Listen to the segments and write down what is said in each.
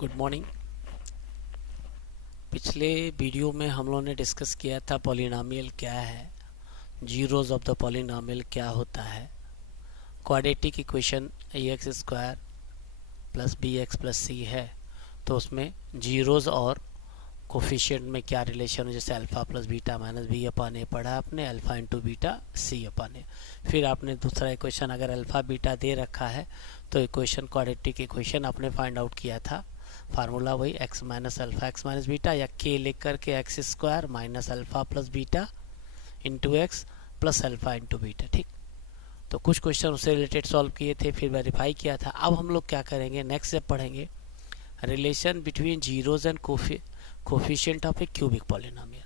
Good morning. पिछले video में हम लोगों ने डिस्कस किया था पॉलिनोमियल क्या है, जीरोज ऑफ द पॉलिनोमियल क्या होता है, quadratic equation ax square plus bx plus C है तो उसमें जीरोज और कोफिशिएंट में क्या रिलेशन है, जैसे alpha plus beta minus B upon A पढ़ा आपने, alpha into beta C upon A. फिर आपने दूसरा इक्वेशन अगर अल्फा बीटा दे रखा है तो इक्वेशन क्वाड्रेटिक इक्वेशन आपने फाइंड आउट किया था, फार्मूला वही x minus alpha X minus beta या के लिख करके x square minus alpha plus beta into x plus alpha into beta. ठीक, तो कुछ क्वेश्चन उससे रिलेटेड सॉल्व किए थे, फिर वेरीफाई किया था। अब हम लोग क्या करेंगे, नेक्स्ट जब पढ़ेंगे relation between zeros and coefficient of a cubic polynomial,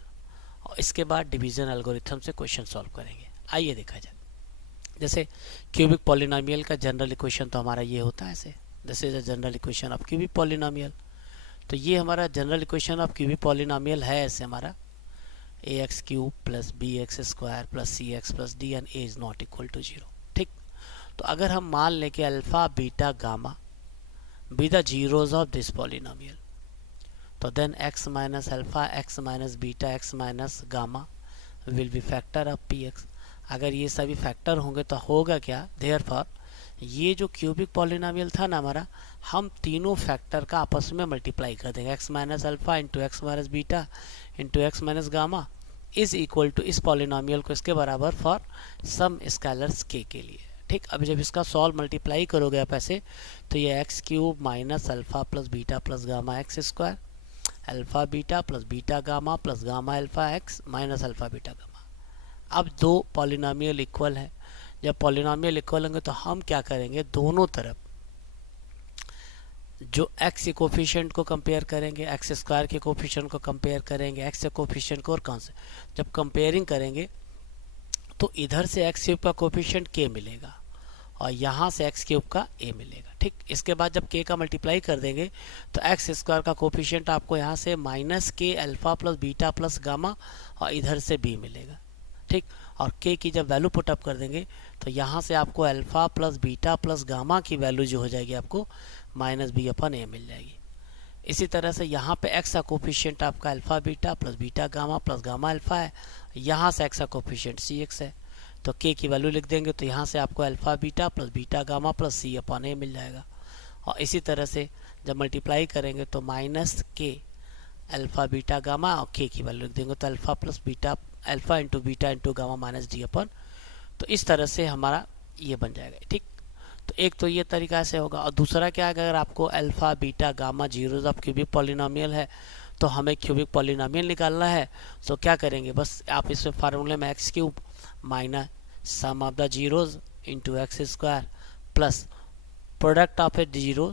और इसके बाद डिवीजन एल्गोरिथम से क्वेश्चन सॉल्व करेंगे। आइए देखा जाए। जैसे क्यूबिक पॉलिनोमियल का जनरल इक्वेशन तो हमारा ये होता है, ऐसे this is a general equation of cubic polynomial. तो ये हमारा general equation of cubic polynomial है ऐसे हमारा A X cube plus B X square plus C X plus D and A is not equal to zero. ठीक, तो अगर हम मान लें कि alpha beta gamma be the zeros of this polynomial, तो then X minus alpha X minus beta X minus gamma will be factor of P X. अगर ये सभी फैक्टर होंगे तो होगा क्या, देयरफॉर ये जो क्यूबिक पॉलिनोमियल था ना हमारा, हम तीनों फैक्टर का आपस में मल्टीप्लाई कर देंगे, x minus alpha into x minus beta into x minus gamma is equal to इस पॉलिनोमियल को इसके बराबर फॉर सम स्केलर्स के लिए। ठीक, अब जब इसका सॉल्व मल्टीप्लाई करोगे आप ऐसे, तो ये x cube minus alpha plus beta plus gamma x square alpha beta plus beta gamma plus gamma alpha X minus alpha beta gamma. अब दो पॉलिनोमियल इक्वल है, जब पॉलिनोमियल इक्वल होंगे तो हम क्या करेंगे, दोनों तरफ जो एक्स के कोफिशिएंट को कंपेयर करेंगे, एक्स स्क्वायर के कोफिशिएंट को कंपेयर करेंगे, एक्स के कोफिशिएंट को, और कौन से जब कंपेयरिंग करेंगे तो इधर से एक्स क्यूब का कोफिशिएंट के मिलेगा और यहाँ से एक्स क्यूब का ए मिलेगा। ठीक, इसके बाद जब के का मल्टीप्लाई कर देंगे तो एक्स स्क्वायर का कोफिशिएंट आपको यहाँ से माइनस के alpha plus beta plus gamma और इधर से बी मिलेगा। ठीक, और के की जब वैल्यू पुटअप कर देंगे तो यहाँ से आपको alpha plus beta plus gamma की वैल्यू जो हो जाएगी आपको माइनस बी अपन ए मिल जाएगी। इसी तरह से यहाँ पे एक्स का कोफिशिएंट आपका alpha beta plus beta gamma plus gamma alpha है, यहाँ से एक्स का कोफिशिएंट सी एक्स है, तो के की वैल्यू लिख देंगे तो यहाँ से आपको alpha beta plus beta gamma plus C upon A मिल जाएगा। और इसी तरह से जब मल्टीप्लाई करेंगे तो माइनस के अल्फा बीटा गामा और के की वैल्यू लिख देंगे तो alpha plus beta alpha into beta into gamma minus D upon, तो इस तरह से हमारा ये बन जाएगा। ठीक, तो एक तो ये तरीका से होगा, और दूसरा क्या है, अगर आपको alpha beta gamma zeros of cubic polynomial है तो हमें क्यूबिक पॉलिनोमियल निकालना है, तो क्या करेंगे, बस आप इसमें फार्मूले में X cube minus sum of the zeros into X square plus product of a zero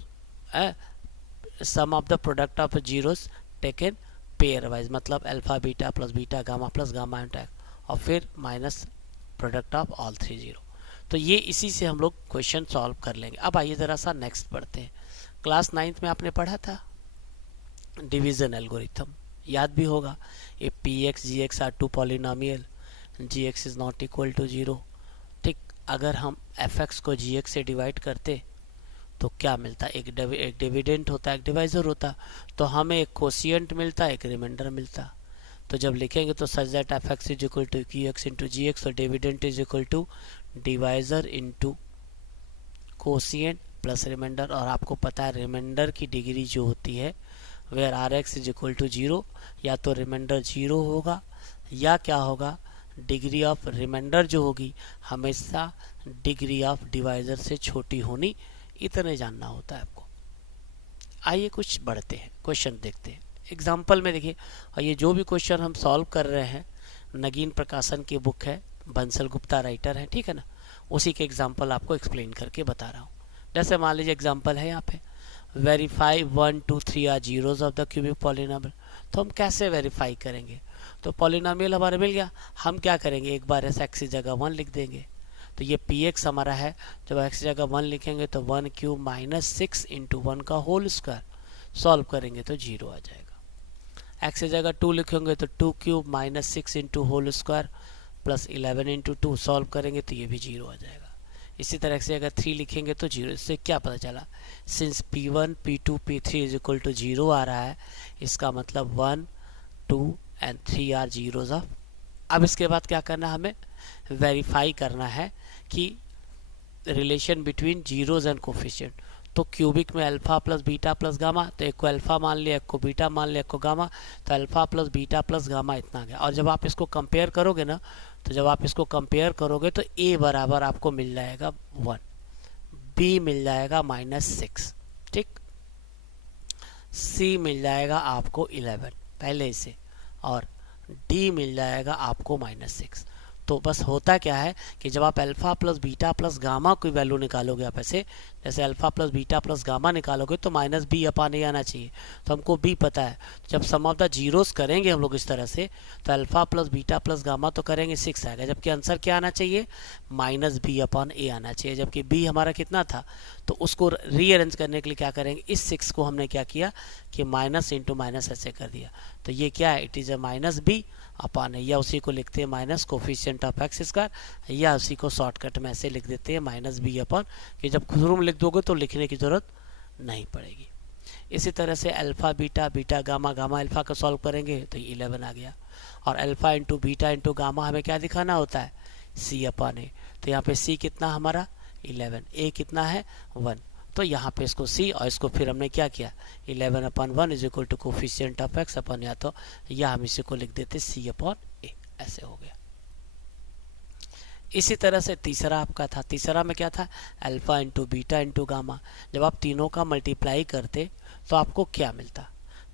sum of the product of a zeros taken pair wise, मतलब alpha beta plus beta gamma plus gamma into और फिर minus product of all three zero. तो ये इसी से हम लोग question solve कर लेंगे। अब आइए ज़रा सा नेक्स्ट पढ़ते हैं। क्लास 9th में आपने पढ़ा था डिवीजन एल्गोरिथम, याद भी होगा। A p x g x are two polynomial, g x is not equal to zero. ठीक, अगर हम एफ एक्स को जी एक्स से डिवाइड करते तो क्या मिलता, एक डिविडेंट होता है, एक डिवाइजर होता, तो हमें एक कोशिएंट मिलता, एक रिमाइंडर मिलता। तो जब लिखेंगे तो such that F X is equal to Q X into G X, और dividend is equal to divisor into quotient plus remainder. और आपको पता है रिमाइंडर की डिग्री जो होती है where r x is equal to zero, या तो रिमाइंडर जीरो होगा या क्या होगा, डिग्री ऑफ रिमाइंडर जो होगी हमेशा डिग्री ऑफ डिवाइजर से छोटी होनी, इतने जानना होता है आपको। आइए कुछ बढ़ते हैं, क्वेश्चन देखते हैं एग्जाम्पल में। देखिए, और ये जो भी क्वेश्चन हम सॉल्व कर रहे हैं नगीन प्रकाशन की बुक है, बंसल गुप्ता राइटर है, ठीक है ना, उसी के एग्जाम्पल आपको एक्सप्लेन करके बता रहा हूँ। जैसे मान लीजिए एग्जाम्पल है यहाँ पे, verify 1 2 3 are zeros of the cubic polynomial. तो हम कैसे वेरीफाई करेंगे, तो पॉलिनोमियल हमारा मिल गया, हम क्या करेंगे, एक बार ऐसे एक्स की जगह 1 लिख देंगे। तो ये पी एक्स हमारा है, जब एक्स जगह 1 लिखेंगे तो 1 क्यूब माइनस 6 इंटू 1 का होल स्क्वायर, सॉल्व करेंगे तो जीरो आ जाएगा। एक्स की जगह 2 लिखेंगे तो 2 cube minus 6 into whole square plus 11 into 2, solve करेंगे तो ये भी जीरो आ जाएगा। इसी तरह से अगर 3 लिखेंगे तो 0। इससे क्या पता चला, since P1 P2 P3 is equal to 0 आ रहा है, इसका मतलब 1 2 एंड 3 आर जीरोज ऑफ। अब इसके बाद क्या करना है, हमें वेरीफाई करना है कि relation between zeros and coefficient. तो क्यूबिक में alpha plus beta plus gamma, तो एक को अल्फा मान लिया, एक को बीटा मान लिया, एक को गामा, तो alpha plus beta plus gamma इतना गया। और जब आप इसको कंपेयर करोगे ना, तो जब आप इसको कंपेयर करोगे तो a बराबर आपको मिल जाएगा 1, b मिल जाएगा -6, ठीक, c मिल जाएगा आपको 11 पहले से, और d मिल जाएगा आपको -6। तो बस होता क्या है कि जब आप alpha plus beta plus gamma की वैल्यू निकालोगे, आप ऐसे जैसे alpha plus beta plus gamma निकालोगे तो -b अपान a आना चाहिए। तो हमको b पता है, जब सम ऑफ द जीरोस करेंगे हम लोग इस तरह से, तो alpha plus beta plus gamma तो करेंगे 6 आएगा, जबकि आंसर क्या आना चाहिए, -b अपान a आना चाहिए। जबकि b हमारा कितना था, तो उसको रीअरेंज करने के लिए क्या करेंगे, इस 6 को हमने क्या किया कि माइनस इंटू माइनस ऐसे कर दिया। तो ये क्या है, इट इज़ अ -b अपान है, या उसी को लिखते हैं minus coefficient of x square, या उसी को शॉर्टकट में ऐसे लिख देते हैं -b अपान, कि जब शुरू में लिख दोगे तो लिखने की ज़रूरत नहीं पड़ेगी। इसी तरह से alpha beta beta gamma gamma alpha का सॉल्व करेंगे तो ये 11 आ गया। और alpha into beta into gamma हमें क्या दिखाना होता है, c अपान ए। तो यहाँ पे c कितना हमारा 11, a कितना है 1, तो यहाँ पे इसको c और इसको फिर हमने क्या किया 11 upon 1 is equal to coefficient of X upon, या तो या हम इसी को लिख देते c अपान ए, ऐसे हो गया। इसी तरह से तीसरा आपका था, तीसरा में क्या था, alpha into beta into gamma. जब आप तीनों का मल्टीप्लाई करते तो आपको क्या मिलता,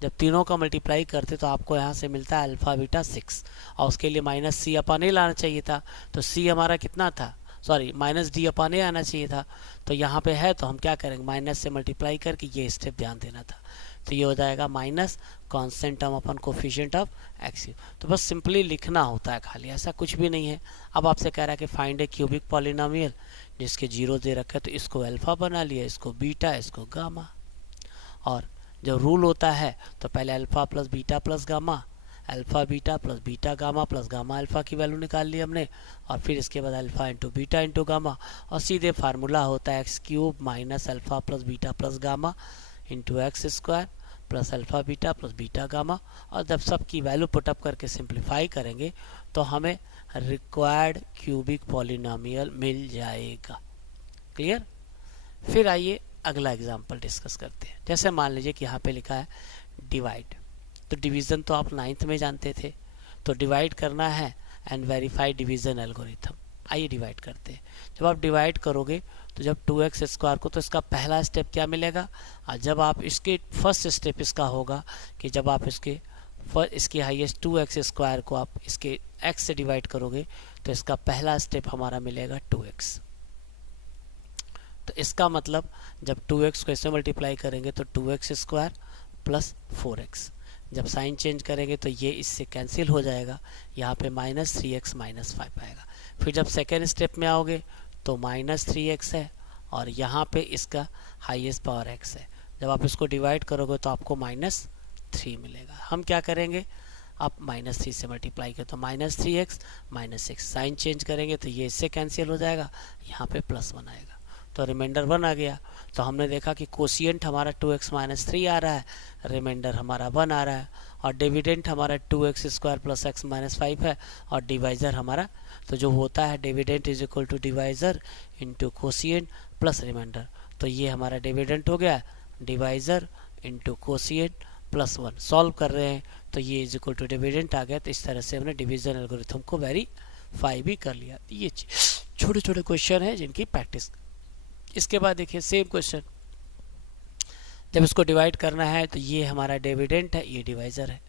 जब तीनों का मल्टीप्लाई करते तो आपको यहाँ से मिलता है अल्फा बीटा 6, और उसके लिए -c अपान ए लाना चाहिए था। तो c हमारा कितना था, सॉरी -d अपान ए आना चाहिए था। तो यहाँ पे है तो हम क्या करेंगे, माइनस से मल्टीप्लाई करके ये स्टेप ध्यान देना था। तो ये हो जाएगा minus constant term upon coefficient of x. तो बस सिंपली लिखना होता है खाली, ऐसा कुछ भी नहीं है। अब आपसे कह रहा है कि फाइंड ए क्यूबिक पॉलिनोमियल जिसके जीरो दे रखे, तो इसको अल्फा बना लिया, इसको बीटा, इसको गामा। और जब रूल होता है तो पहले alpha plus beta plus gamma, alpha beta plus beta gamma plus gamma alpha की वैल्यू निकाल ली हमने, और फिर इसके बाद alpha into beta into gamma, और सीधे फार्मूला होता है x cube minus alpha plus beta plus gamma into X square plus alpha beta plus beta gamma. और जब सबकी वैल्यू पुटअप करके सिंप्लीफाई करेंगे तो हमें रिक्वायर्ड क्यूबिक पॉलिनोमियल मिल जाएगा। क्लियर। फिर आइए अगला एग्जाम्पल डिस्कस करते हैं। जैसे मान लीजिए कि यहाँ पे लिखा है डिवाइड, तो डिवीज़न तो आप 9th में जानते थे, तो डिवाइड करना है एंड वेरीफाई डिवीज़न एल्गोरिथम। आइए डिवाइड करते हैं। जब आप डिवाइड करोगे तो जब 2x स्क्वायर को, तो इसका पहला स्टेप क्या मिलेगा, और जब आप इसके फर्स्ट स्टेप इसका होगा कि जब आप इसके हाईएस्ट 2x स्क्वायर को आप इसके x से डिवाइड करोगे तो इसका पहला स्टेप हमारा मिलेगा 2x। तो इसका मतलब जब 2x को इससे मल्टीप्लाई करेंगे तो 2x स्क्वायर प्लस 4x, जब साइन चेंज करेंगे तो ये इससे कैंसिल हो जाएगा, यहाँ पे -3x -5 आएगा। फिर जब सेकेंड स्टेप में आओगे तो -3x है, और यहाँ पे इसका हाईएस्ट पावर x है। जब आप इसको डिवाइड करोगे तो आपको -3 मिलेगा। हम क्या करेंगे, आप -3 से मल्टीप्लाई करें तो -3x -6, साइन चेंज करेंगे तो ये इससे कैंसिल हो जाएगा, यहाँ पे +1 आएगा, तो रिमाइंडर 1 आ गया। तो हमने देखा कि कोशिएंट हमारा 2x -3 आ रहा है, रिमाइंडर हमारा 1 आ रहा है, और डिविडेंट हमारा 2x स्क्वायर प्लस x -5 है, और डिवाइजर हमारा, तो जो होता है dividend is equal to divisor into quotient plus remainder. तो ये हमारा डिविडेंट हो गया, डिवाइजर इंटू कोशिएंट +1। सॉल्व कर रहे हैं तो ये इज इक्वल टू डिविडेंट आ गया। तो इस तरह से हमने डिवीजन एल्गोरिथम को वेरीफाई भी कर लिया। ये छोटे छोटे क्वेश्चन है जिनकी प्रैक्टिस। इसके बाद देखिए सेम क्वेश्चन, जब इसको डिवाइड करना है तो ये हमारा डिविडेंट है, ये डिवाइजर है।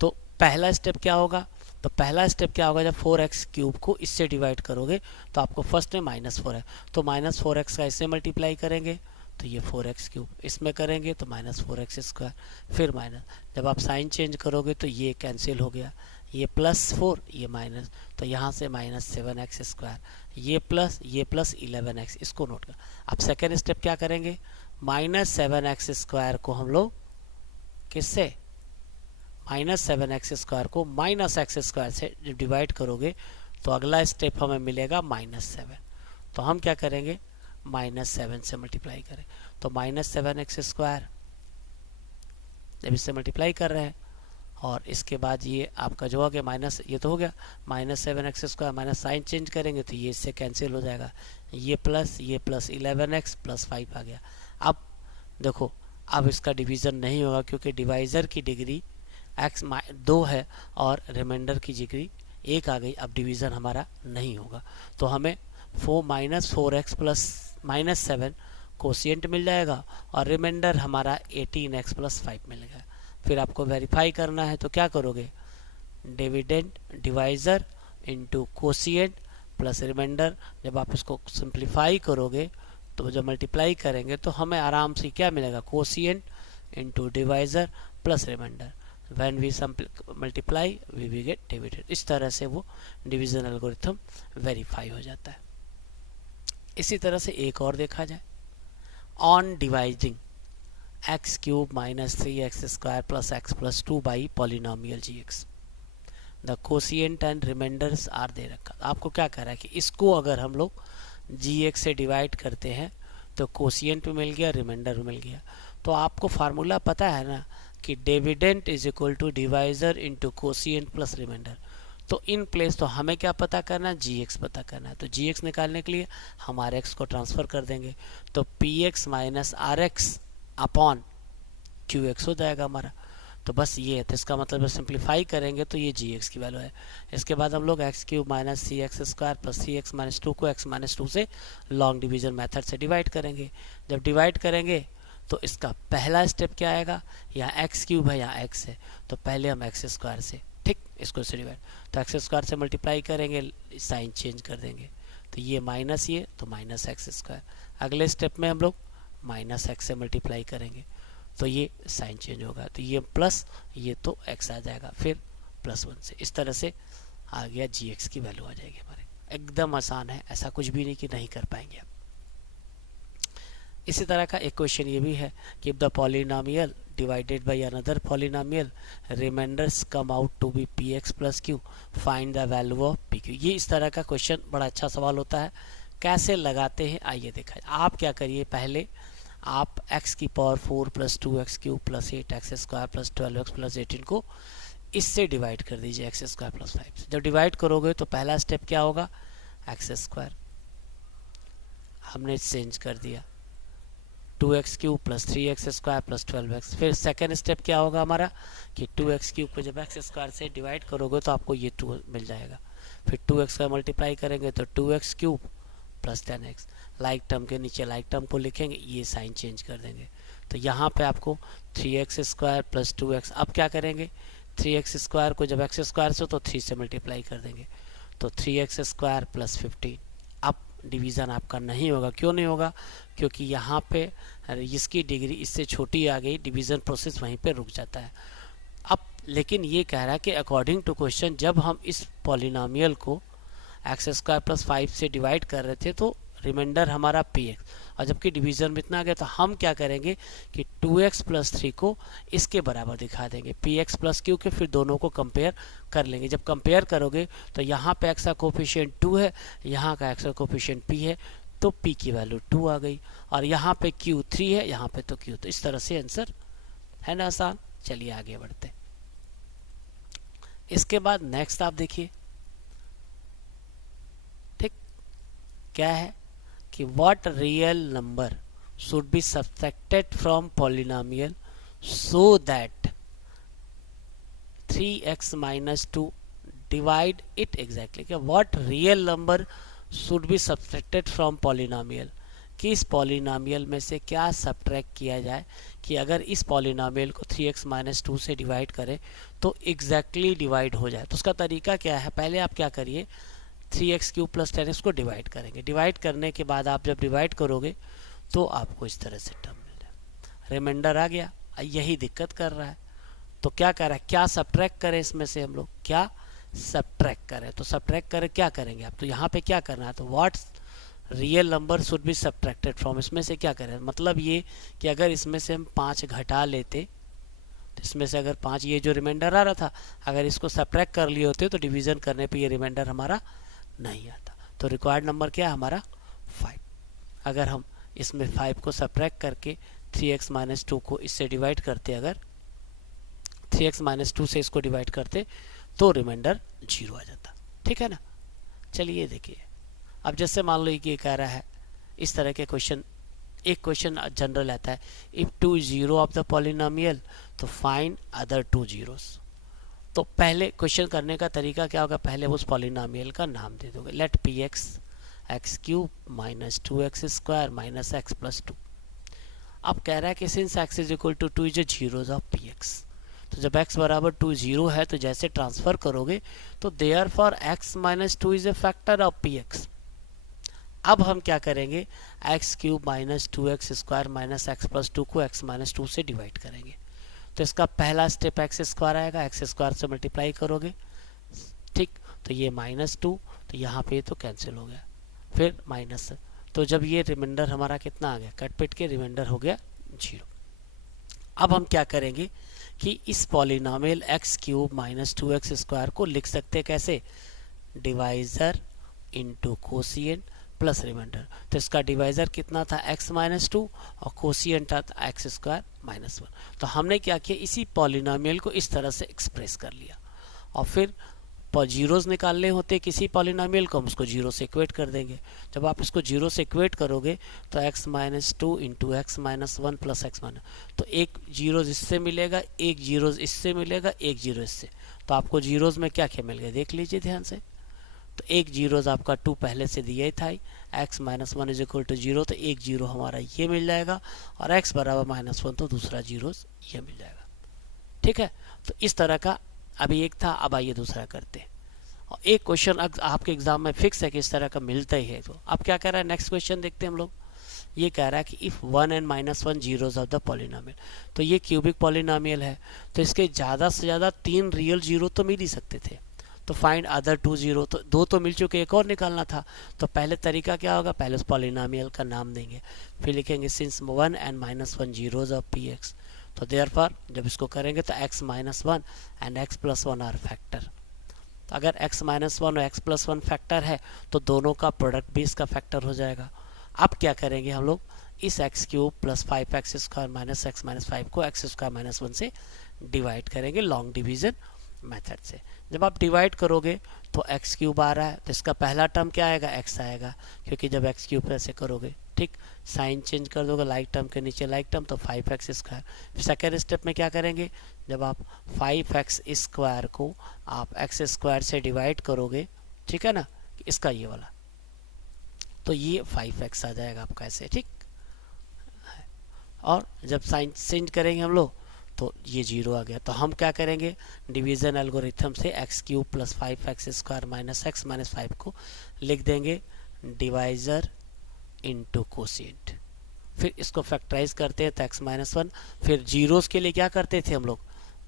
तो पहला स्टेप क्या होगा, तो पहला स्टेप क्या होगा, जब 4x क्यूब को इससे डिवाइड करोगे तो आपको फर्स्ट में -4 है, तो -4x का इससे मल्टीप्लाई करेंगे तो ये 4x क्यूब, इसमें करेंगे तो -4x स्क्वायर, फिर माइनस, जब आप साइन चेंज करोगे तो ये कैंसिल हो गया, ये +4 ये माइनस, तो यहाँ से -7x स्क्वायर, ये प्लस 11x, इसको नोट कर। अब सेकेंड स्टेप क्या करेंगे, -7x स्क्वायर को हम लोग किससे, -7x स्क्वायर को -x स्क्वायर से जब डिवाइड करोगे तो अगला स्टेप हमें मिलेगा -7। तो हम क्या करेंगे, -7 से मल्टीप्लाई करें, तो -7x², जब इससे मल्टीप्लाई कर रहे हैं और इसके बाद ये आपका जो हो गया माइनस, ये तो हो गया -7x² माइनस साइन चेंज करेंगे तो ये इससे कैंसिल हो जाएगा, ये प्लस 11x + 5 आ गया। अब देखो, अब इसका डिवीज़न नहीं होगा क्योंकि डिवाइज़र की डिग्री x 2 है और रिमाइंडर की डिग्री 1 आ गई। अब डिवीज़न हमारा नहीं होगा, तो हमें -4x + -7 कोशिएंट मिल जाएगा और रिमाइंडर हमारा 18x + 5 मिलेगा। फिर आपको वेरीफाई करना है तो क्या करोगे, dividend divisor into quotient plus remainder. जब आप इसको सिंप्लीफाई करोगे तो जब मल्टीप्लाई करेंगे तो हमें आराम से क्या मिलेगा, quotient into divisor plus remainder. When we multiply we get dividend. इस तरह से वो डिवीजन एल्गोरिथम वेरीफाई हो जाता है। इसी तरह से एक और देखा जाए, on dividing x³ - 3x² + x + 2 by polynomial gx, the quotient and remainders are दे रखा। आपको क्या कह रहा है कि इसको अगर हम लोग gx से डिवाइड करते हैं तो कोशिएंट भी मिल गया, रिमाइंडर भी मिल गया। तो आपको फार्मूला पता है ना कि dividend = divisor into quotient plus remainder. तो इन प्लेस तो हमें क्या पता करना है, gx पता करना है। तो gx निकालने के लिए हमारे x को ट्रांसफ़र कर देंगे, तो px - rx अपॉन qx हो जाएगा हमारा। तो बस ये है, तो इसका मतलब सिंप्लीफाई करेंगे तो ये gx की वैल्यू है। इसके बाद हम लोग x³ - 3x² + 3x - 2 को x - 2 से लॉन्ग डिवीजन मेथड से डिवाइड करेंगे। जब डिवाइड करेंगे तो इसका पहला स्टेप क्या आएगा, यहाँ x³ है, यहाँ x है, तो पहले हम x² से, ठीक, इसको से डिवाइड, तो x² से मल्टीप्लाई करेंगे, साइन चेंज कर देंगे, तो ये माइनस ये, तो -x²। अगले स्टेप में हम लोग -x से मल्टीप्लाई करेंगे तो ये साइन चेंज होगा, तो ये प्लस ये तो x आ जाएगा, फिर +1 से। इस तरह से आ गया gx की वैल्यू आ जाएगी हमारे। एकदम आसान है, ऐसा कुछ भी नहीं कि नहीं कर पाएंगे आप। इसी तरह का एक क्वेश्चन ये भी है कि if the polynomial divided by another polynomial remainders come out to be px + q, find the value of pq। ये इस तरह का क्वेश्चन बड़ा अच्छा सवाल होता है। कैसे लगाते हैं आइए देखा जाए। आप क्या करिए, पहले आप x⁴ + 2x³ + 8x² + 12x + 18 को इससे डिवाइड कर दीजिए x² + 5 से। जब डिवाइड करोगे तो पहला स्टेप क्या होगा, x² हमने चेंज कर दिया, 2x³ + 3x² + 12x। फिर सेकेंड स्टेप क्या होगा हमारा कि 2x³ को जब x² से डिवाइड करोगे तो आपको ये 2 मिल जाएगा। फिर 2x का मल्टीप्लाई करेंगे तो 2x³ + 10x। लाइक टर्म के नीचे लाइक टर्म को लिखेंगे, ये साइन चेंज कर देंगे, तो यहाँ पे आपको 3x² + 2x। अब क्या करेंगे, 3x² को जब x² से तो 3 से मल्टीप्लाई कर देंगे, तो 3x² + 15। अब डिवीज़न आपका नहीं होगा। क्यों नहीं होगा, क्योंकि यहाँ पे इसकी डिग्री इससे छोटी आ गई, डिवीज़न प्रोसेस वहीं पे रुक जाता है। अब लेकिन ये कह रहा है कि अकॉर्डिंग टू क्वेश्चन जब हम इस पॉलिनोमियल को x² + 5 से डिवाइड कर रहे थे तो रिमाइंडर हमारा px, और जबकि डिवीज़न में इतना आ गया तो हम क्या करेंगे कि 2x + 3 को इसके बराबर दिखा देंगे, px + q के, फिर दोनों को कंपेयर कर लेंगे। जब कंपेयर करोगे तो यहाँ पे x का कोफिशिएंट 2 है, यहाँ का x का कोफिशिएंट p है, तो p की वैल्यू 2 आ गई, और यहाँ पे q 3 है, यहाँ पे तो q। तो इस तरह से आंसर है ना आसान। चलिए आगे बढ़ते। इसके बाद नेक्स्ट आप देखिए, ठीक, क्या है कि what real number should be subtracted from polynomial so that 3x - 2 divide it exactly। क्या what real number should be subtracted from polynomial, कि इस पॉलिनोमियल में से क्या सब्ट्रैक्ट किया जाए कि अगर इस पॉलिनोमियल को 3x - 2 से डिवाइड करें तो एग्जैक्टली डिवाइड हो जाए। तो उसका तरीका क्या है, पहले आप क्या करिए, 3x³ + 10x को डिवाइड करेंगे। डिवाइड करने के बाद आप जब डिवाइड करोगे तो आपको इस तरह से टर्म मिल जाए, रिमाइंडर आ गया। यही दिक्कत कर रहा है, तो क्या कर रहा है, क्या सब्ट्रैक्ट करें इसमें से, हम लोग क्या सब्ट्रैक्ट करें। तो सब्ट्रैक्ट करें क्या करेंगे आप, तो यहाँ पे क्या करना है, तो what's real number should be subtracted from, इसमें से क्या करें, मतलब ये कि अगर इसमें से हम 5 घटा लेते तो इसमें से अगर 5 ये जो रिमाइंडर आ रहा था, अगर इसको सब्ट्रैक्ट कर लिए होते तो डिवीज़न करने पे ये रिमाइंडर हमारा नहीं आता। तो रिक्वायर्ड नंबर क्या है हमारा अगर हम इसमें 5 को सब्ट्रैक्ट करके 3x माइनस 2 को इससे डिवाइड करते, अगर 3x माइनस 2 से इसको डिवाइड करते तो रिमाइंडर 0 आ जाता। ठीक है ना। चलिए देखिए, अब जैसे मान लो कि ये कह रहा है इस तरह के क्वेश्चन, एक क्वेश्चन जनरल आता है, if 2 zero of the polynomial तो फाइंड अदर 2 जीरोस। तो पहले क्वेश्चन करने का तरीका क्या होगा, पहले उस पॉलिनोमियल का नाम दे दोगे, let p x x cube minus 2x square minus x plus 2। अब कह रहा है कि since x is equal to 2 is zeros of P x, तो जब x बराबर 2 जीरो है तो जैसे ट्रांसफर करोगे तो therefore x minus 2 is a factor of P x. अब हम क्या करेंगे, x cube minus 2x square minus x plus 2 को x माइनस 2 से डिवाइड करेंगे। तो इसका पहला स्टेप एक्स स्क्वायर आएगा, एक्स स्क्वायर से मल्टीप्लाई करोगे, ठीक, तो ये माइनस 2, तो यहाँ पे तो कैंसिल हो गया, फिर माइनस, तो जब ये रिमाइंडर हमारा कितना आ गया, कट पिट के रिमाइंडर हो गया 0। अब हम क्या करेंगे कि इस polynomial x cube minus 2x square को लिख सकते हैं कैसे, divisor into quotient plus remainder. तो इसका डिवाइजर कितना था, x माइनस 2, और कोसिएंट था एक्स स्क्वायर माइनस 1। तो हमने क्या किया, इसी पॉलिनोमियल को इस तरह से एक्सप्रेस कर लिया, और फिर जीरोस निकालने होते किसी पॉलिनोमियल को, हम उसको जीरो से इक्वेट कर देंगे। जब आप इसको जीरो से इक्वेट करोगे तो x minus 2 into x minus 1 plus x minus, तो एक जीरोज इससे मिलेगा, एक जीरोज इससे मिलेगा, एक जीरो इससे, तो आपको जीरोज में क्या क्या मिल गया देख लीजिए ध्यान से। तो एक जीरोज आपका 2 पहले से दिया ही था, x minus 1 is equal to 0, तो एक जीरो हमारा ये मिल जाएगा, और x बराबर माइनस 1 तो दूसरा जीरोज ये मिल जाएगा। ठीक है, तो इस तरह का अभी एक था, अब आइए दूसरा करते हैं। और एक क्वेश्चन आपके एग्जाम में फिक्स है कि इस तरह का मिलता ही है। तो अब क्या कह रहा है, नेक्स्ट क्वेश्चन देखते हैं हम लोग। ये कह रहा है कि if 1 and minus 1 zeros of the polynomial, तो ये क्यूबिक पॉलिनोमियल है, तो इसके ज़्यादा से ज़्यादा 3 रियल जीरो तो मिल ही सकते थे। तो फाइंड अदर 2 जीरो, तो 2 तो मिल चुके, एक और निकालना था। तो पहले तरीका क्या होगा, पहले उस पॉलिनोमियल का नाम देंगे, फिर लिखेंगे since 1 and minus 1 zeros of P x, तो देयरफॉर जब इसको करेंगे तो x minus 1 and x plus 1 are factor. तो अगर x माइनस 1 और x प्लस 1 फैक्टर है तो दोनों का प्रोडक्ट भी इसका फैक्टर हो जाएगा। अब क्या करेंगे हम लोग, इस x cube plus 5x square minus x minus 5 को एक्स स्क्वायर माइनस 1 से डिवाइड करेंगे लॉन्ग डिवीजन मेथड से। जब आप डिवाइड करोगे तो एक्स क्यूब आ रहा है, तो इसका पहला टर्म क्या आएगा, एक्स आएगा, क्योंकि जब एक्स क्यूब ऐसे करोगे, ठीक, साइन चेंज कर दोगे, लाइक टर्म के नीचे लाइक टर्म, तो 5x स्क्वायर। सेकेंड स्टेप में क्या करेंगे, जब आप 5x स्क्वायर को आप एक्स स्क्वायर से डिवाइड करोगे, ठीक है ना, इसका ये वाला, तो ये 5x आ जाएगा आपका ऐसे, ठीक। और जब साइन चेंज करेंगे हम लोग तो ये 0 आ गया। तो हम क्या करेंगे, डिवीजन एल्गोरिथम से x cube plus 5x square minus x minus 5 को लिख देंगे डिवाइजर इंटू कोसिएंट, फिर इसको फैक्टराइज करते हैं तो x माइनस 1, फिर जीरोस के लिए क्या करते थे हम लोग,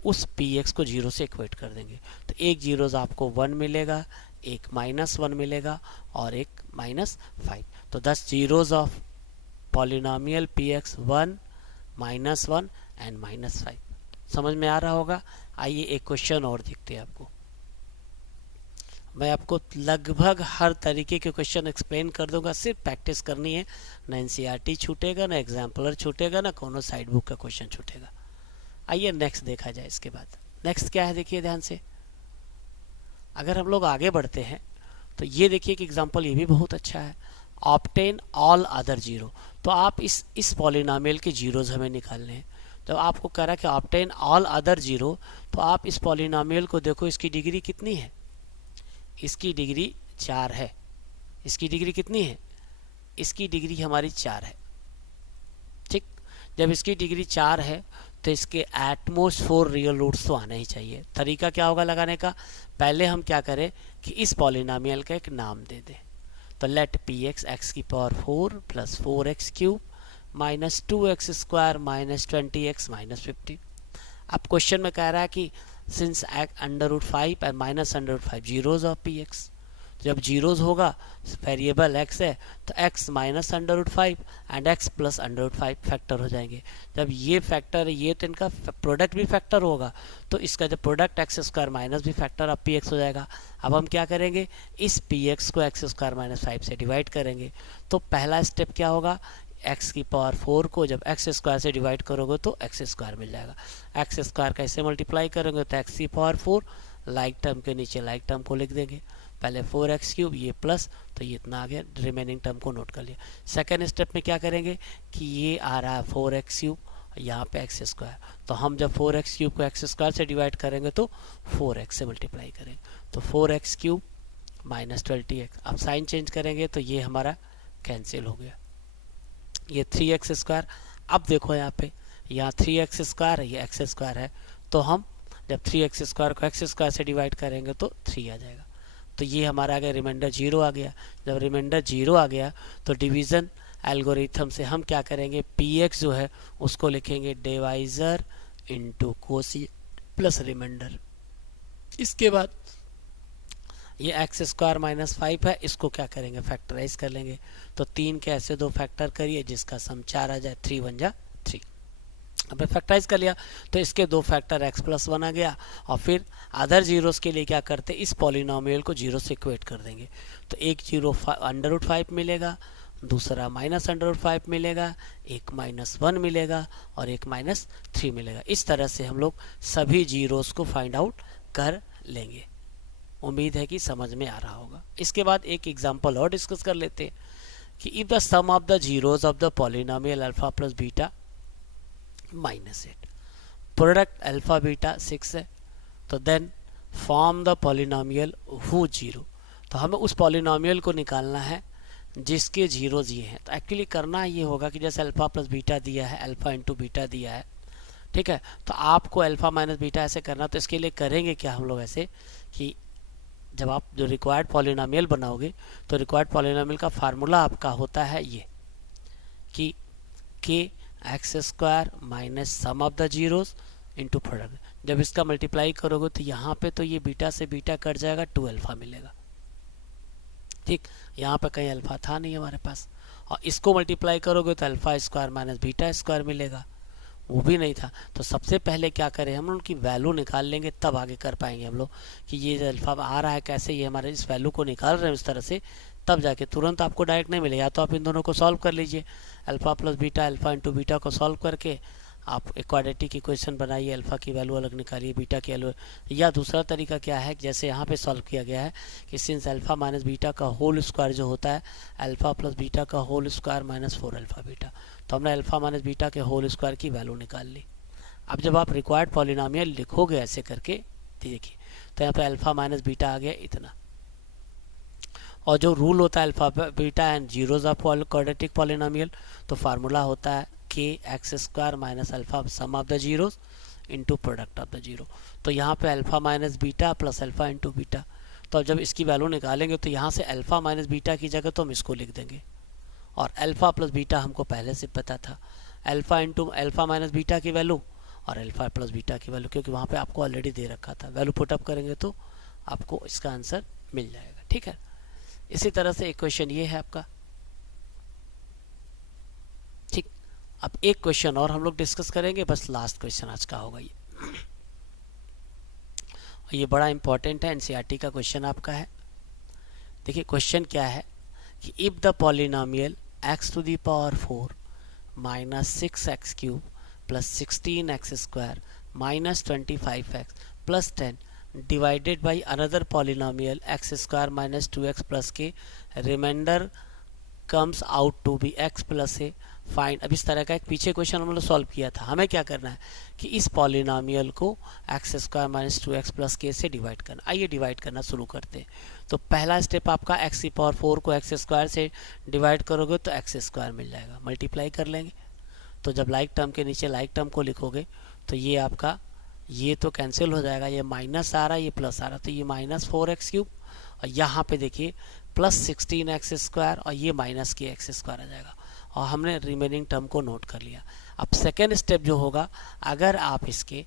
उस px को 0 से इक्वेट कर देंगे। तो एक जीरोस आपको 1 मिलेगा, एक माइनस 1 मिलेगा, और एक माइनस 5। तो 10 zeros of polynomial px 1 minus 1 and minus 5। समझ में आ रहा होगा। आइए एक क्वेश्चन और देखते हैं। आपको मैं आपको लगभग हर तरीके के क्वेश्चन एक्सप्लेन कर दूंगा, सिर्फ प्रैक्टिस करनी है, ना एनसीईआरटी छूटेगा, ना एग्जाम्पलर छूटेगा, ना कोनो साइड बुक का क्वेश्चन छूटेगा। आइए नेक्स्ट देखा जाए। इसके बाद नेक्स्ट क्या है, देखिए ध्यान से। अगर हम लोग आगे बढ़ते हैं तो ये देखिए कि एग्जाम्पल ये भी बहुत अच्छा है, ऑब्टेन ऑल अदर जीरो। तो आप इस पॉलिनोमियल के जीरोज हमें निकालने हैं। जब आपको कह रहा है कि ऑब्टेन ऑल अदर जीरो, तो आप इस पॉलिनोमियल को देखो, इसकी डिग्री कितनी है, इसकी डिग्री 4 है। इसकी डिग्री कितनी है, इसकी डिग्री हमारी 4 है, ठीक। जब इसकी डिग्री 4 है तो इसके एटमोस्ट 4 रियल रूट्स तो आने ही चाहिए। तरीका क्या होगा लगाने का, पहले हम क्या करें कि इस पॉलिनोमियल का एक नाम दे दें। तो लेट पी एक्स एक्स की power 4 plus 4x cube minus 2x square minus 20x minus 50। अब क्वेश्चन में कह रहा है कि since under root 5 and minus under root 5 zeros of P x, जब जीरोज होगा, वेरिएबल x है तो x minus √5 and x plus √5 factor हो जाएंगे। जब ये फैक्टर है, ये तो इनका प्रोडक्ट भी फैक्टर होगा, तो इसका जब प्रोडक्ट एक्स स्क्वायर माइनस भी फैक्टर अब px हो जाएगा। अब हम क्या करेंगे, इस px को एक्स स्क्वायर माइनस 5 से डिवाइड करेंगे। तो पहला स्टेप क्या होगा, x की पावर 4 को जब एक्स स्क्वायर से डिवाइड करोगे तो एक्स स्क्वायर मिल जाएगा। एक्स स्क्वायर कैसे मल्टीप्लाई करोगे, तो x की पावर 4 लाइक टर्म के नीचे लाइक टर्म को लिख देंगे। पहले 4x³ ये प्लस, तो ये इतना आ गया, रिमेनिंग टर्म को नोट कर लिया। सेकेंड स्टेप में क्या करेंगे कि ये आ रहा है 4x³ यहाँ पे एक्स स्क्वायर, तो हम जब 4x³ को एक्स स्क्वायर से डिवाइड करेंगे तो 4x से मल्टीप्लाई करेंगे, तो 4x³ माइनस 20x। अब साइन चेंज करेंगे तो ये हमारा कैंसिल हो गया, ये 3x स्क्वायर। अब देखो यहाँ पे, यहाँ 3x स्क्वायर है, ये एक्स स्क्वायर है, तो हम जब 3x स्क्वायर को एक्स स्क्वायर से डिवाइड करेंगे तो 3 आ जाएगा। तो ये हमारा आ गया, रिमाइंडर 0 आ गया। जब रिमाइंडर 0 आ गया तो डिवीज़न एल्गोरिथम से हम क्या करेंगे, px जो है उसको लिखेंगे divisor into quotient plus remainder. इसके बाद ये एक्स स्क्वायर माइनस 5 है, इसको क्या करेंगे, फैक्टराइज कर लेंगे। तो 3 के ऐसे 2 फैक्टर करिए जिसका सम 4 आ जाए, 3 1 जा 3। अब फैक्टराइज कर लिया तो इसके 2 फैक्टर x प्लस 1 आ गया, और फिर अदर जीरोस के लिए क्या करते, इस पॉलिनोमियल को जीरो से इक्वेट कर देंगे। तो एक जीरो √5 मिलेगा, दूसरा माइनस √5 मिलेगा, एक -1 मिलेगा और एक -3 मिलेगा। इस तरह से हम लोग सभी जीरोस को फाइंड आउट कर लेंगे। उम्मीद है कि समझ में आ रहा होगा। इसके बाद एक एग्जांपल और डिस्कस कर लेते हैं कि if the sum of the zeros of the polynomial alpha plus beta -8, product alpha beta 6 है, तो then form the polynomial who 0। तो हमें उस पॉलिनोमियल को निकालना है जिसके जीरोज ये हैं। तो एक्चुअली करना ये होगा कि जैसे अल्फा प्लस बीटा दिया है, अल्फा इंटू बीटा दिया है, ठीक है, तो आपको अल्फा माइनस बीटा ऐसे करना। तो इसके लिए करेंगे क्या हम लोग, ऐसे कि जब आप जो रिक्वायर्ड पॉलिनोमियल बनाओगे तो रिक्वायर्ड पॉलिनोमियल का फार्मूला आपका होता है ये कि k x square minus sum of the zeros into product. जब इसका मल्टीप्लाई करोगे तो यहाँ पे तो ये बीटा से बीटा कट जाएगा, 2 अल्फा मिलेगा। ठीक, यहाँ पे कहीं अल्फा था नहीं हमारे पास, और इसको मल्टीप्लाई करोगे तो alpha square minus beta square मिलेगा, वो भी नहीं था। तो सबसे पहले क्या करें, हम उनकी वैल्यू निकाल लेंगे, तब आगे कर पाएंगे हम लोग कि ये अल्फा आ रहा है कैसे, ये हमारे इस वैल्यू को निकाल रहे हैं इस तरह से, तब जाके तुरंत आपको डायरेक्ट नहीं मिलेगा। तो आप इन दोनों को सॉल्व कर लीजिए, alpha plus beta, alpha into beta को सॉल्व करके आप एक क्वाड्रेटिक इक्वेशन बनाइए, अल्फा की वैल्यू अलग निकालिए, बीटा की वैल्यू। या दूसरा तरीका क्या है, जैसे यहाँ पे सॉल्व किया गया है कि सिंस अल्फा माइनस बीटा का होल स्क्वायर जो होता है अल्फा प्लस बीटा का whole square minus 4 alpha beta, तो हमने अल्फा माइनस बीटा के होल स्क्वायर की वैल्यू निकाल ली। अब जब आप रिक्वायर्ड पॉलिनोमियल लिखोगे ऐसे करके, देखिए तो यहाँ पे अल्फा माइनस बीटा आ गया इतना, और जो रूल होता है alpha beta and zeros of quadratic polynomial, तो फार्मूला होता है k x square minus alpha sum of the zeros into product of the zero. तो यहाँ पे alpha minus beta plus alpha into beta, तो जब इसकी वैल्यू निकालेंगे तो यहाँ से अल्फा माइनस बीटा की जगह तो हम इसको लिख देंगे, और अल्फा प्लस बीटा हमको पहले से पता था, alpha into alpha minus beta की वैल्यू और अल्फा प्लस बीटा की वैल्यू, क्योंकि वहाँ पे आपको ऑलरेडी दे रखा था। वैल्यू पुटअप करेंगे तो आपको इसका आंसर मिल जाएगा। ठीक है, इसी तरह से एक क्वेश्चन ये है आपका। ठीक, अब एक क्वेश्चन और हम लोग डिस्कस करेंगे, बस लास्ट क्वेश्चन आज का होगा ये बड़ा इंपॉर्टेंट है, एनसीईआरटी का क्वेश्चन आपका है। देखिए क्वेश्चन क्या है कि if the polynomial x to the power 4 minus 6x³ plus 16x square minus 25x plus 10 divided by another polynomial x square minus 2x plus k, remainder comes out to be x plus a, find. अब इस तरह का एक पीछे question हम लोग solve किया था। हमें क्या करना है कि इस पॉलिनोमियल को x square minus 2x plus के से डिवाइड करना। आइए डिवाइड करना शुरू करते हैं। तो पहला स्टेप आपका x की पावर 4 को एक्स स्क्वायर से डिवाइड करोगे तो एक्स स्क्वायर मिल जाएगा, मल्टीप्लाई कर लेंगे। तो जब लाइक टर्म के नीचे लाइक टर्म को लिखोगे तो ये आपका ये तो कैंसिल हो जाएगा, ये माइनस आ रहा है, ये प्लस आ रहा है, तो ये माइनस 4x³ और यहाँ पे देखिए प्लस 16x स्क्वायर और ये माइनस के एक्स स्क्वायर आ जाएगा, और हमने रिमेनिंग टर्म को नोट कर लिया। अब सेकेंड स्टेप जो होगा, अगर आप इसके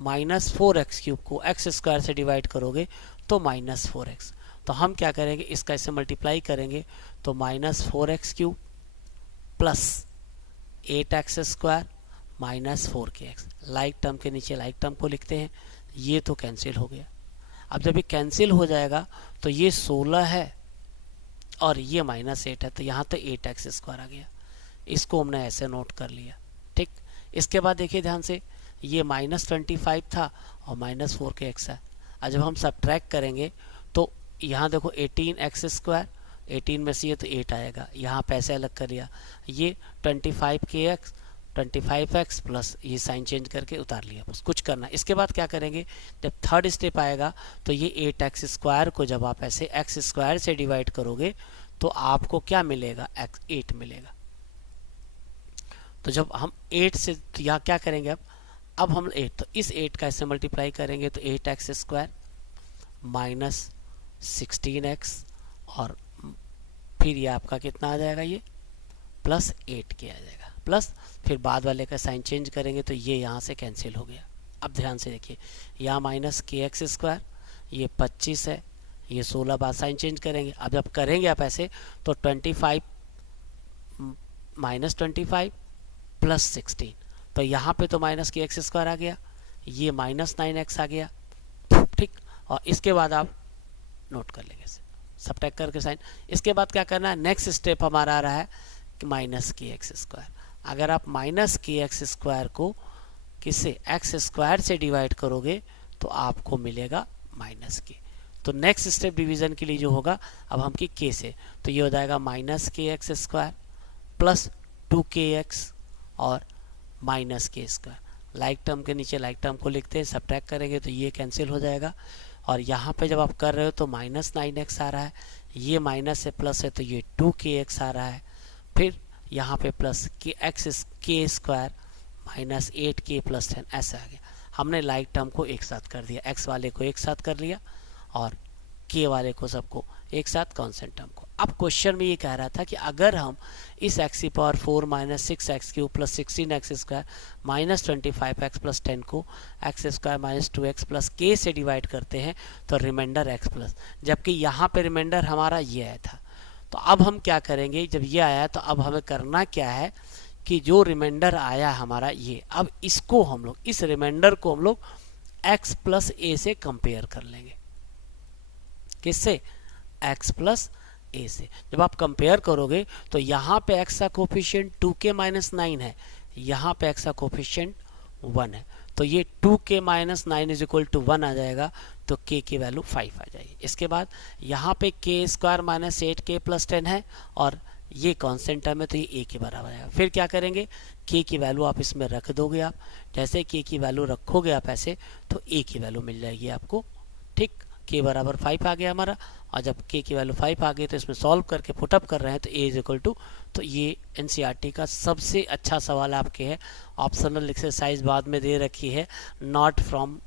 माइनस 4x³ को एक्स स्क्वायर से डिवाइड करोगे तो माइनस 4x, तो हम क्या करेंगे, इसका इससे मल्टीप्लाई करेंगे तो -4x³ plus 8x² -4kx, like term के नीचे लाइक टर्म को लिखते हैं, ये तो कैंसिल हो गया। अब जब ये कैंसिल हो जाएगा तो ये 16 है और ये -8 है, तो यहाँ तो 8x² आ गया, इसको हमने ऐसे नोट कर लिया। ठीक, इसके बाद देखिए ध्यान से, ये -25 था और -4kx है। और जब हम सब्ट्रैक्ट करेंगे तो यहाँ देखो 18x², 18 में से ये तो 8 आएगा, यहाँ पैसे अलग कर लिया, ये 25kx 25x प्लस ये साइन चेंज करके उतार लिया, बस कुछ करना। इसके बाद क्या करेंगे, जब थर्ड स्टेप आएगा तो ये 8x² को जब आप ऐसे x² से डिवाइड करोगे तो आपको क्या मिलेगा, 8 मिलेगा। तो जब हम 8 से तो यहाँ क्या करेंगे, अब हम 8, तो इस 8 का इससे मल्टीप्लाई करेंगे तो 8x² -16x और फिर ये आपका कितना आ जाएगा, ये +8 के आ जाएगा, प्लस फिर बाद वाले का साइन चेंज करेंगे तो ये यहाँ से कैंसिल हो गया। अब ध्यान से देखिए, यहाँ -kx², ये 25 है, ये 16 बाद साइन चेंज करेंगे। अब जब करेंगे आप ऐसे तो 25 -25 प्लस 16, तो यहाँ पे तो -kx² आ गया, ये -9x आ गया। ठीक, और इसके बाद आप नोट कर लेंगे सबट्रैक्ट करके साइन। इसके बाद क्या करना है, नेक्स्ट स्टेप हमारा आ रहा है कि -kx²। अगर आप -kx² को किससे, x² से डिवाइड करोगे तो आपको मिलेगा -k। तो नेक्स्ट स्टेप डिवीजन के लिए जो होगा, अब हम की k से, तो ये हो जाएगा -kx² प्लस 2kx और -k²। लाइक टर्म के नीचे लाइक टर्म को लिखते हैं, सब्ट्रैक्ट करेंगे तो ये कैंसिल हो जाएगा। और यहाँ पे जब आप कर रहे हो तो -9x आ रहा है, ये माइनस से प्लस है तो ये 2kx आ रहा है, फिर यहाँ पे प्लस k² -8k + 10 ऐसा आ गया। हमने लाइक टर्म को एक साथ कर दिया, x वाले को एक साथ कर लिया और k वाले को सबको एक साथ, कांस्टेंट टर्म को। अब क्वेश्चन में ये कह रहा था कि अगर हम इस x⁴ -6x³ + 16x² -25x + 10 को x² - 2x + k से डिवाइड करते हैं तो रिमाइंडर x प्लस, जबकि यहाँ पे रिमाइंडर हमारा ये आया था। तो अब हम क्या करेंगे, जब ये आया तो अब हमें करना क्या है कि जो रिमाइंडर आया हमारा ये, अब इसको हम लोग, इस रिमाइंडर को हम लोग x + a से कंपेयर कर लेंगे। किससे, x + a से। जब आप कंपेयर करोगे तो यहाँ पे x का कोफिशिएंट 2k - 9 है, यहाँ पे x का कोफिशिएंट 1 है, तो ये 2k - 9 = 1 आ जाएगा, तो k की वैल्यू 5 आ जाएगी। इसके बाद यहाँ पे k² - 8k + 10 है और ये कांस्टेंट टर्म है तो ये a के बराबर आएगा। फिर क्या करेंगे, k की वैल्यू आप इसमें रख दोगे। आप जैसे k की वैल्यू रखोगे आप ऐसे, तो a की वैल्यू मिल जाएगी आपको। ठीक, k बराबर 5 आ गया हमारा, और जब k की वैल्यू 5 आ गई तो इसमें सॉल्व करके पुटअप कर रहे हैं तो a = तो ये NCERT का सबसे अच्छा सवाल आपके है। ऑप्शनल एक्सरसाइज बाद में दे रखी है, not from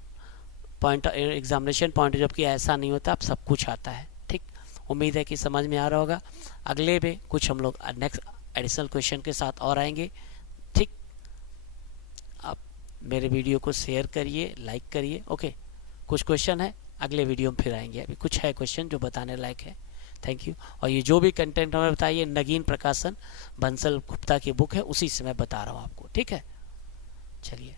point examination point, जबकि ऐसा नहीं होता, आप सब कुछ आता है। ठीक, उम्मीद है कि समझ में आ रहा होगा। अगले में कुछ हम लोग नेक्स्ट एडिशनल क्वेश्चन के साथ और आएंगे। ठीक, आप मेरे वीडियो को शेयर करिए, लाइक करिए। ओके, कुछ क्वेश्चन है, अगले वीडियो में फिर आएंगे। अभी कुछ है क्वेश्चन जो बताने लायक है। Thank you. और ये जो भी कंटेंट हमें बताइए, नगीन प्रकाशन बंसल गुप्ता की बुक है, उसी से मैं बता रहा हूँ आपको। ठीक है, चलिए।